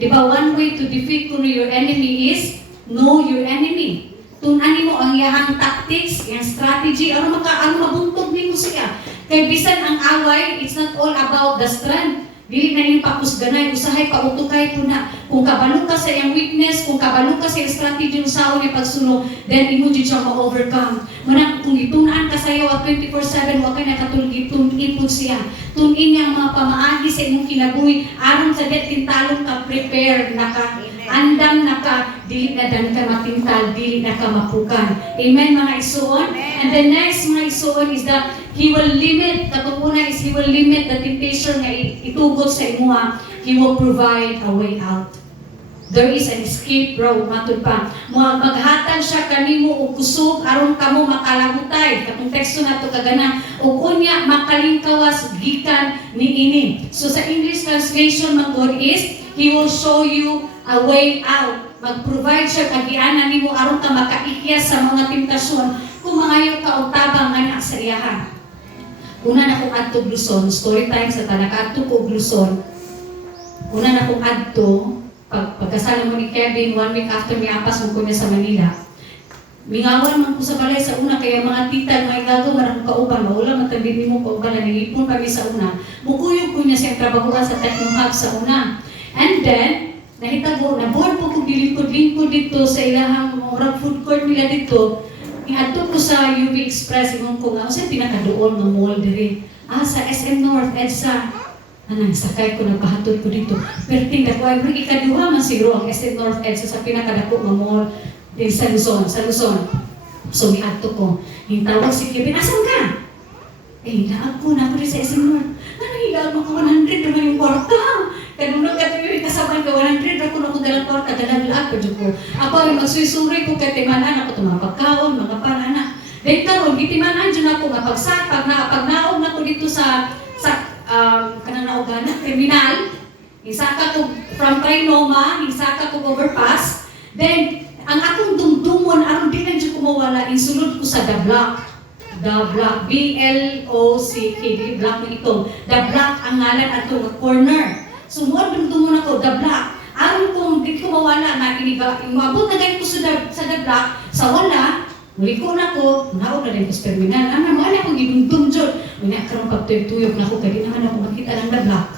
Di ba, one way to defeat your enemy is know your enemy. Tun-an mo ang iyahang tactics, iyang strategy, aron mabunto mo siya. Kay bisan ang away, it's not all about the strength. Dili na yung pakusganay, usahay pautukay po na. Kung kabalo ka sa iyang weakness, kung kabalo ka sa iyang strategy ng sao niya pagsuno, then imo dyan siya ma-overcome. Manang kung itunaan ka sa iyo at 24/7, huwag ka nakatulog, ipon siya. Tunin niya ang mga pamaagi sa imong kinabuhi, aron sa detin talong ka, prepare na ka, andam na ka, dili na dan ka matintal, dili na ka mapukan. Amen mga isuon? And the next mga isuon is that He will limit, katunguna is He will limit the temptation na itugot sa imuha. He will provide a way out. There is an escape road, matod pa. Maghatag siya kanimo og kusog aron kamo makalahutay. Katong teksto nato kagana, ug unya makalingkawas gikan niini. So sa English translation man God is, He will show you a way out. Mag-provide siya kagianan nimo aron ka makaikyas sa mga temptasyon kung mangayo ka og tabang nga sa iyahan. Una na kong adto Luzon, story time sa tanaka adto ko Luzon. Una na kong adto, pagkasala mo ni Kevin, 1 week after may apas mo ko niya sa Manila. Mingawan man ko sa balay sa una, kaya mga tita, mga igago, man akong kauban, maula matambit mo kauban, nangipon kami sa una. Mukuyog ko niya siyang trabahuan sa Techno Hub sa una. And then, nahitabo, nabuhan po kong dilingkod-lingkod dito sa ilahang mga food court nila dito. Iadto ko sa UV Express, ingon ko nga, kasi pinakadoon ng mall diri. Sa SM North, EDSA. Sakay ko, nagpahatod ko dito. Pero tingnan ko, every ikaduha man siguro ang SM North, EDSA sa pinakadako ng mall din sa Luzon. So, iadto ko. Hintawag si Kevin, asan ka? Naag ko na ako rin sa SM North. Hilaag mo ko 100 naman yung kwarta. Kanunod ka tayo, kasabay ka 100, ako na ko dalang kwarta, dalang lahat ko dyan ko. Ako ay magsuy-suri ko kay timanan, ako tumapagkaon, mga panana. Then karon gitimanan dyan ako, pagnaog na ko dito sa kanang naugana, terminal, isaka ko from Trinoma, isaka ko overpass, then ang akong dumdumon, aron di na dyan kumawala, insulod ko sa The Block. The Block, B-L-O-C-K, the Block na ito. The Block ang ngalan ato nga corner. Sumuod dumdumon ako, The Block. Aron kung di ko mawala na iniba, umabot na dahil ko sa The Block, sa wala, muli ko na ko, naog na din ko sa terminal. Ano, wala akong gidumdum dyan. Wala karong pagtuyog-tuyog na ako, kaya di naman ako makita ng The Block.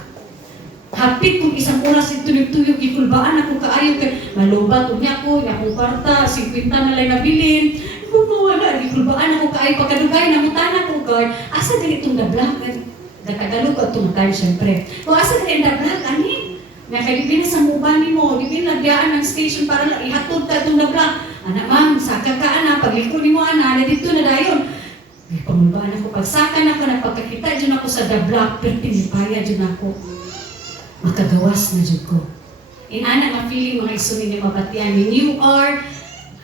Hapit kung isang oras yung tuyog-tuyog, ikulbaan ako kaayo kay malubat niya ko, akong kwarta, 50 na lang nabilin. Kung mawala, ikulbaan ako kaayo pagkadugay, namutan ako guard. Asa din itong The Block? Natagalog at tumatay siyempre. Kung asa din The Block, ani? Nakalipin na sa mubani mo, lipin nagyaan ng station para lang ihatod ka itong The Block. Anak ma'am, saka ka ana, pagliko ni mo ana, dito na dayon. May pamulbaan ako, pagsaka na ako, nagpagkakita dyan ako sa The Block, pero pinipaya dyan ako. Makagawas na dyan ko. Inana nga feeling mga isunin ni mabatian. When you are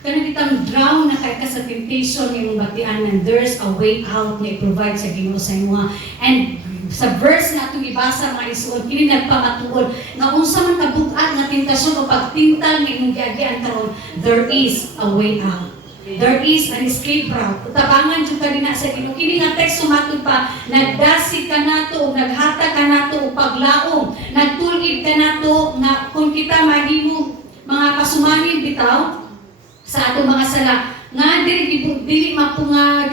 kanang drown na kay ka sa temptation ng batian, and there's a way out na i-provide sa Ginoo sa inyo. And sa verse na itong ibasa mga isuon, kini nagpamatuod nga unsa man kabugat nga tentasyon o pagtintal nga imong giagian karon, there is a way out. There is an escape route. Utabangan jud ka dinha sa Ginoo. Kini nga teksto matod pa, nagdasig ka nato, naghata ka nato og paglaom, nagtulid ka nato nga kung kita mahimo mga pasumanin bitaw sa ato mga sala nga dili mapungan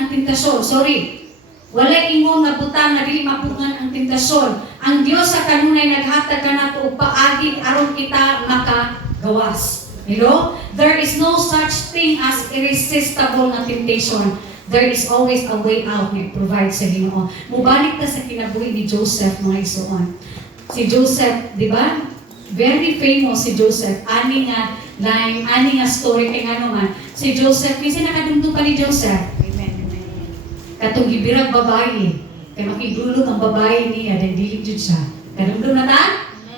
ang tentasyon. Sorry. Wala ingon nga butang nga dili mapungan ang tentasyon. Ang Dios sa kanunay naghatag ka nato og paagi aron kita makagawas. Hello? There is no such thing as irresistible na temptation. There is always a way out na provide sa Ginoo. Mubalik ta sa kinabuhi ni Joseph mga isuon. Si Joseph, di ba? Very famous si Joseph. Ani nga line, ani nga story kay nga naman. Si Joseph, kasi nakadumdum pa ni Joseph. Katong gibirag babae. Kaya makidulog ang babae niya, then dilig jud siya. Kadumdum na ta?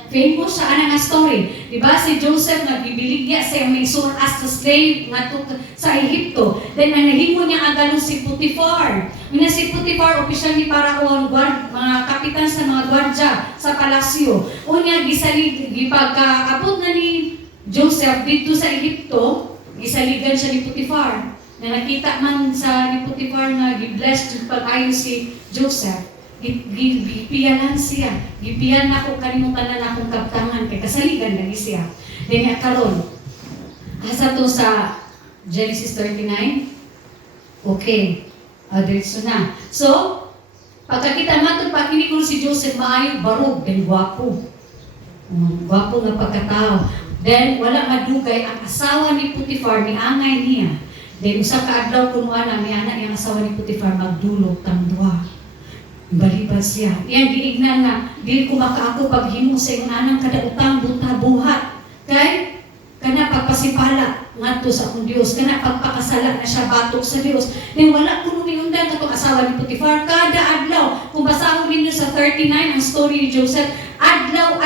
Famous siya ana nga story. Diba si Joseph nagbibilig niya sa may son as a slave nga sa Ehipto. Then ang nahimo niya agano si Potiphar. Mina si Potiphar opisyal ni Paraon, mga kapitan sa mga gwardya sa palasyo. Unya gipagkaabot na ni Joseph dito sa Ehipto, gisaligan siya ni Potiphar. Na nakita man sa ni Potiphar nga gi-blessed pag-ayo si Joseph. Gipiyanan siya. Gipiyan na ako kalimutan na akong kaptangan kay kasaligan na siya. Then karon asa to sa Genesis 39. Okay. Diretso na. So, pagkakita matod pa kini ko si Joseph maayo barog then gwapo. Gwapo nga pagkatao. Then wala madugay ang asawa ni Potiphar ni angay niya. Then usa ka adlaw kuno ana ni anak yang asawa ni Potiphar magdulog tang duha. Balibad siya. Iyang giignan nga dili ko makaako paghimo sa imong anang kada utang buta buhat. Kay kana pagpasipala ngadto sa akong Dios, kana pagpakasala na siya batok sa Dios. Then wala kuno miundan katong asawa ni Potiphar kada adlaw. Kung basahon ninyo sa 39 ang story ni Joseph, adlaw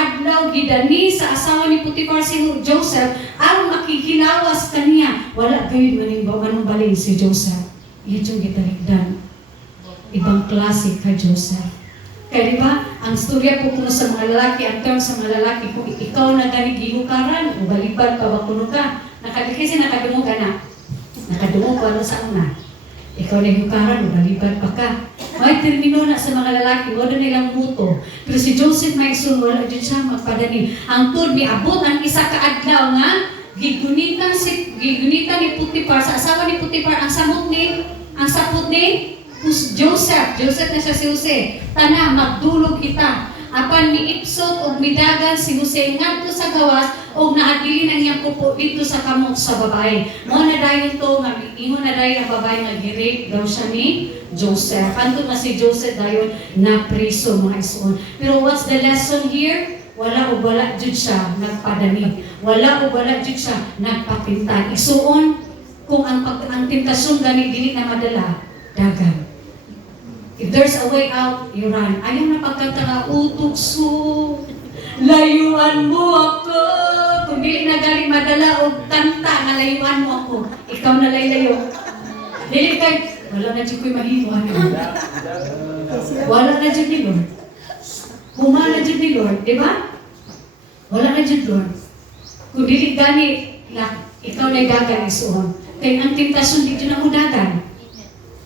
gidani sa asawa ni Potiphar si Joseph aron makikilawas kaniya. Wala gayud maning manong balin si Joseph. Iyon yung gitarigdan. Ibang klase ka Joseph. Kaya diba, ang storya po kuno sa mga lalaki, ang term sa mga lalaki, kung ikaw na gani gihukaran, o balibad pa ba kuno ka, kasi nakadungo ka na. Nakadungo ko ano sa una. Ikaw na hukaran, o balibad pa ka. May termino na sa mga lalaki, wala nilang muto. Pero si Joseph may isun, wala dyan siya magpadani. Ang tur, abot ang isa kaadlaw nga, gigunitan ni Potiphar, sa asawa ni Potiphar, ang sapot ni Joseph na siya si Jose. Tana, magdulog kita. Apan miipsot o midagan si Jose ngadto sa gawas o naadili na niyang pupo dito sa kamot sa babae. Mo na dayon to, ingon na dayon ang babae nga gi-rape daw siya ni Joseph. Anto na si Joseph dayon na priso mga isuon. Pero what's the lesson here? Wala jud siya nagpadani. Wala jud siya nagpapintan. Isuon kung ang tentasyon gani dili na madala, dagan. If there's a way out, you run. Ayaw na pagkanta nga, utukso, layuan mo ako. Kung dili na galing madala o kanta nga layuan mo ako, ikaw na layo. Dili kay, wala na dyan ko'y mahinuan. Wala na dyan ni Lord. Huma na dyan ni Lord, di ba? Wala na dyan Lord. Kung dili gani, ikaw na dagan isuon. Kaya ang tentasyon, di dyan na mo dagan.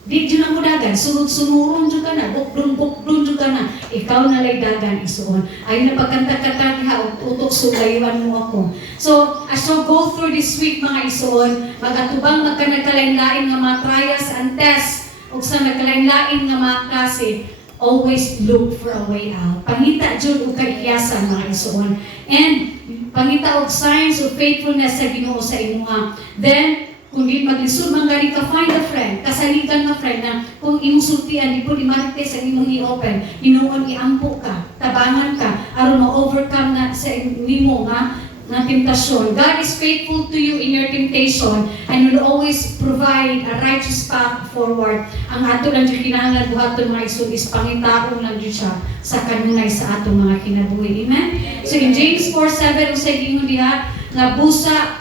Di dyan ang dagan, sunod-sunuron dyan ka na, bukdun dyan ka na, ikaw na lay dagan isuon. Ayun na pagkanta-kanta niya, utok sulayuan mo ako. So, as you go through this week mga isuon, magatubang magkanagkalain-lain nga mga trials and tests, o sa nagkalain-lain nga mga klase, always look for a way out. Pangita dyan o kaiyasan mga isuon. And, pangita og signs of faithfulness sa Ginoo sa imuha. Then, kung di maglisod man gani ka, find a friend, kasaligan nga friend na kung imong sultian, di po di marites ang imong i-open, inuon iampo ka, tabangan ka, aron ma-overcome na sa imong nga temptasyon. God is faithful to you in your temptation and will always provide a righteous path forward. Ang ato lang dyan kinahanglan buhaton mga isod is pangitaon lang dyan siya sa kanunay sa atong mga kinabuhi. Amen? So in James 4:7, usay gingon diha, nga busa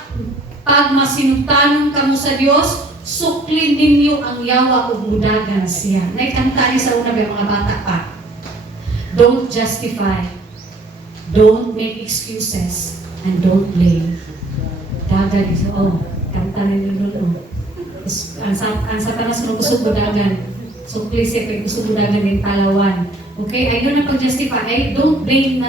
pag masinutanon kamo sa Dios, suklin ninyo ang yawa ug mudagan siya. Naikanta ni sa una ba mga bata pa. Don't justify. Don't make excuses. And don't blame. Dagan is, kanta rin yun. Ang satanas mo gusto mudagan. Sukli siya kay gusto mudagan ng talawan. Okay? Ayun na pag-justify. Don't blame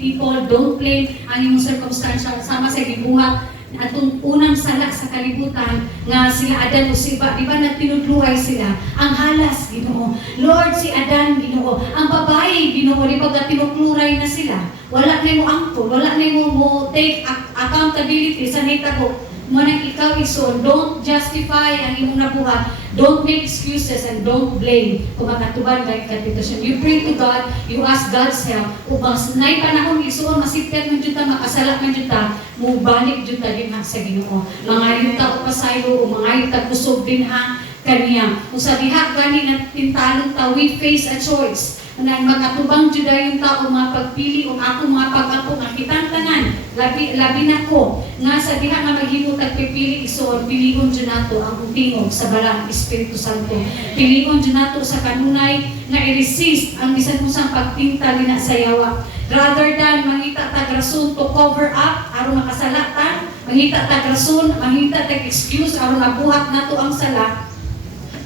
people. Don't blame ang iyong circumstantial sama sa gibuhat atong unang sala sa kalibutan nga sila Adan o si Eva, di ba nagtinudluhay sila? Ang halas, Ginoo. Lord, si Adan, Ginoo. Ang babae, Ginoo, di ba tinukluray na sila? Wala na mo angkol, wala na mo take accountability sa hitabo. Manang ikaw ison, don't justify ang imong nabuhat. Don't make excuses and don't blame kung makatuban ka kapitasyon. You pray to God, you ask God's help. Kung mas nay panahon isuon, masipet man dyan makasala man dyan mubalik dyan din sa Ginoo. Mga yuta o pasaylo o mga yuta kusog din ha kaniya. Kung sa diha gani na tintalong ta, we face a choice. Na makatubang dyan yung tao mga pagpili o akong mga pag-apo nga kitang tanan, labi na ko nga sa diha nga maghimot at pipili isuon, pilion dyan nato ang tingog sa balang Espiritu Santo. Pilion dyan nato sa kanunay nga i-resist ang bisan mo sang pagtinta na sa yawa. Rather than mangita tagrasun to cover up, aron makasalatan, mangita tagrasun, mangita tag-excuse, aron mabuhat nato ang sala,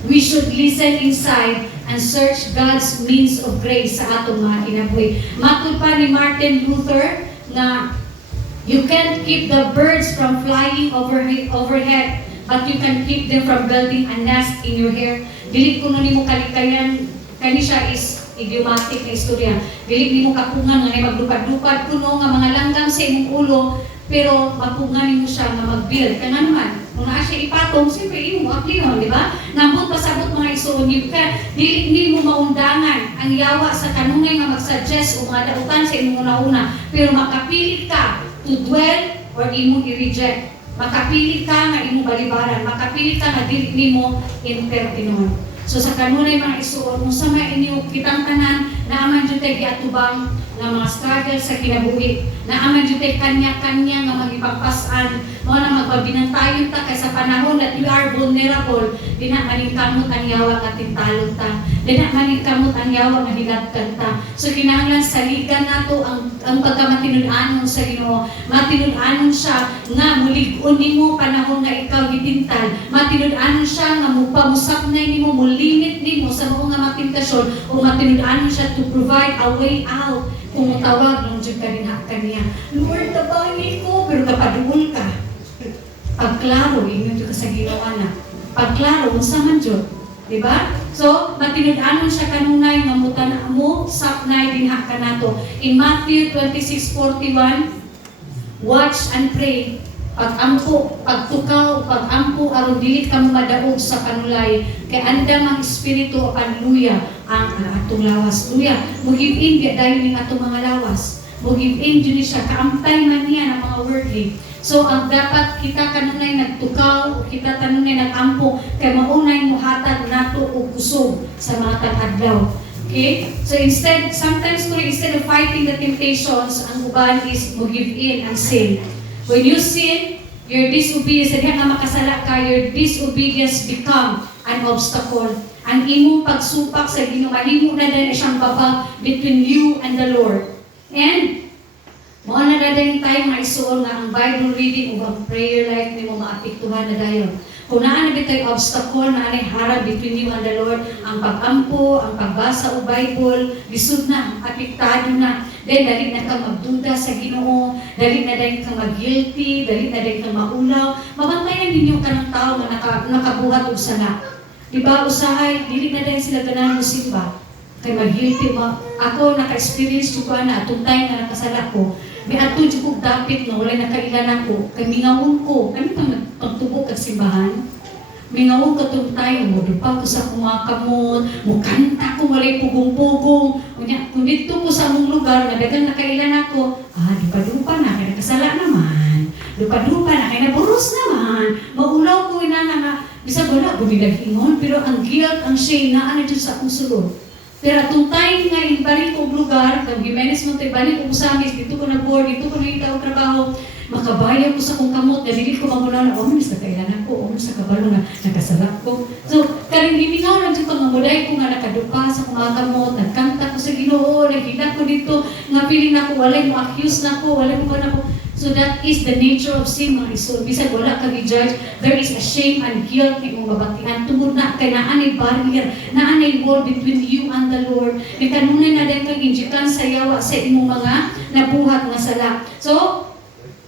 we should listen inside and search God's means of grace sa atong mga kinabuhi. Matud pa ni Martin Luther na you can't keep the birds from flying overhead, but you can keep them from building a nest in your hair. Dili kuno nimo kalikayan kani siya is idiomatic na istorya. Dili nimo kapungan nga maglupad-lupad kuno nga mga langgam sa imong ulo, pero mapungan nimo siya nga mag-build. Kana naman, kung naa siya ipatong, siyempre imo aplihon, di ba? Nambot pasabot mga isuon, dili mo maundangan ang yawa sa kanunay nga mag-suggest o mga dautan sa imong una-una, pero makapili ka to dwell or imong i-reject. Makapili ka nga imong balibaran, makapili ka nga dili nimo impertinon. So sa kanunay mga isuon, kung sa mga inyo kitang tanan, naaman dyan tayo giatubang ng mga struggle sa kinabuhi, naaman dyan tayo kanya-kanya nga magipagpasan, mga na magbabinantayon ta kaysa panahon that you are vulnerable, di na maningkamot ang yawa at tintalon ta, di na maningkamot ang yawa nga hilagkan ta. So kinahanglan saligan nato ang pagkamatinud-anon sa Ginoo, matinud-anon siya nga mulig-on nimo panahon nga ikaw gitintal, matinud-anon siya nga mupamusapnay nimo, limit nimo sa mga nga matentasyon o matinud-anon siya to provide a way out kung tawag ng Diyos ka rin kaniya. Lord, tabangi ko, pero kapaduol ka. Pagklaro, inyo ka sa ginawa na. Pagklaro, unsa man Diyos. Diba? So, matinud-anon siya kanunay nga mutana mo, sapnay din ka nato. In Matthew 26:41, watch and pray. Pag-ampo, pagtukaw, pag-ampo, aron dili ka mo madaog sa panulay. Kay andam ang espiritu o panluya ang atong lawas. Luya, mugib-in, di dahil ng atong mga lawas. Mugib-in, dyan siya, kaampay man niya ng mga worldly. So, ang dapat kita kanunay nagtukaw, kita kanunay nagampo, kay maunay muhatag nato o kusog sa mga tag-adlaw. Okay? So instead, sometimes instead of fighting the temptations, ang uban is mugib-in ang sin. When you sin, your disobedience, diha nga makasala ka, your disobedience become an obstacle. Ang imong pagsupak sa Ginoo, mahimo na din siyang babag between you and the Lord. And, mao na din tayo maisuon nga ang Bible reading o ang prayer life nimo maapektuhan na dayon. Kung naa na bitay obstacle, naa na harap between you and the Lord, ang pag-ampo, ang pagbasa o Bible, lisod na, apektado na. Then, dali na kang magduda sa Ginoo, dali na din kang mag-guilty, dali na din kang maulaw. Mabantayan ninyo ka ng tao na nakabuhat o sana. Diba, usahay, dili na din sila ganahan mo simba. Kaya mag-guilty mo. Ako, naka-experience ko na, atong time na nakasala ko, may ato dyan kong dapit na wala nakailan ako. Kaya mingawon ko, ano pang pagtubok at simbahan? Mingawon ko itong tayo, mudupa ko sa kumakamon, mukanta ko, walay pugong-pugong. Kung dito ko sa among lugar, nadagang nakailan ako, dupa-dupa na, kaya nakasala naman. Dupa-dupa na, kaya naburos naman. Maulaw ko na nga, bisa wala, bumilag-ingon, pero ang guilt, ang shame, naan na dyan sa akong sulod. Pero atong time nga ibalik ko lugar, kag Jimenez mo tayo balik ko sa amin, dito ko na board, dito ko na itaw trabaho, makabayag ko sa kong kamot, dili ko magunaw na, sa kailan ako, sa kabalo na nakasalak ko. So, karing limingaw lang dito, mamuday ko nga nakadupa sa kong mga kamot, nagkanta ko sa Ginoo, nagkita ko dito, nga piling na ko, walay mo accuse na ko, walay mo ba na ko. So that is the nature of sin, mga iso. Bisag wala ka i-judge, there is a shame and guilt na imong mabatian. Tungod na kay naanay barrier, naanay wall between you and the Lord. May kanunay na din kang injikan sa yawa sa imong mga nabuhat nga sala. So,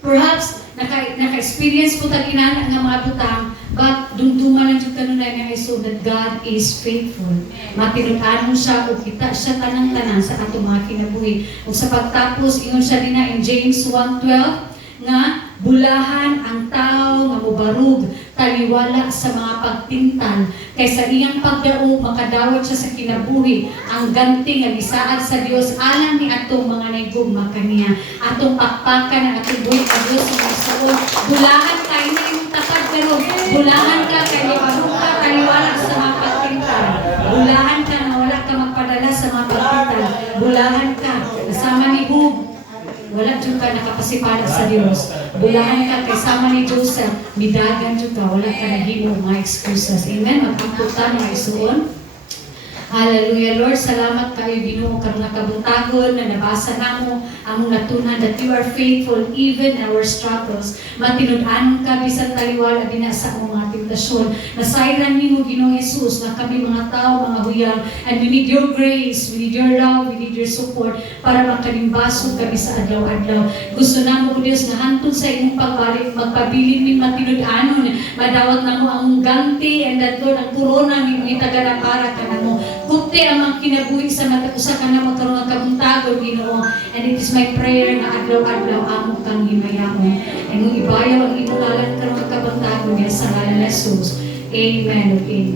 perhaps, naka-experience po tag-inana nga mga butang, but dumduman lang yung kanunay nga iso that God is faithful. Matinud-anon siya o kita siya tanang-tanan sa atong mga kinabuhi. O sa pagtapos, ingon siya din na in James 1:12, nga bulahan ang tao nga mubarug taliwala sa mga pagtintal kaysa iyang pagdaog makadawat siya sa kinabuhi ang ganti nga gisaad sa Dios alang ni atong mga naigugma kaniya atong pakpakan ang atong buhi sa Dios nga isuod bulahan ka ina imong tapad pero bulahan ka kay mubarug ka taliwala sa mga pagtintal bulahan ka na wala ka magpadala sa mga pagtintal bulahan ka kasama ni Hug wala dyan ka nakapasipala sa Diyos. Bulahan ka kasama ni Joseph, midagan dyan ka, wala ka nahimo mga excusas. Amen? Mag-amputan mga isuon. Hallelujah, Lord. Salamat kayo, Ginoo, karong nakabuntagon na nabasa namo among natunan that you are faithful even in our struggles. Matinud-anon ka bisan taliwala din sa among mga mga tentasyon. Nasayran nimo Ginoong Jesus na kami mga tao, mga huyang, and we need your grace, we need your love, we need your support para makalimbasog kami sa adlaw-adlaw. Gusto namo ko Dios na hantod sa imong pagbalik, magpabilin min matinud-anon, madawat namo ang ganti and that Lord ang korona ng itagara para kanamo. Kupte ang mga kinabuhi sa mata usa ka na magkaroon ng kabuntagon Ginoo. And it is my prayer na adlaw-adlaw amo kang himayamon. And mong ibayaw ang imong ngalan karon ng kabuntagon sa ngalan ni Jesus. Amen. Amen.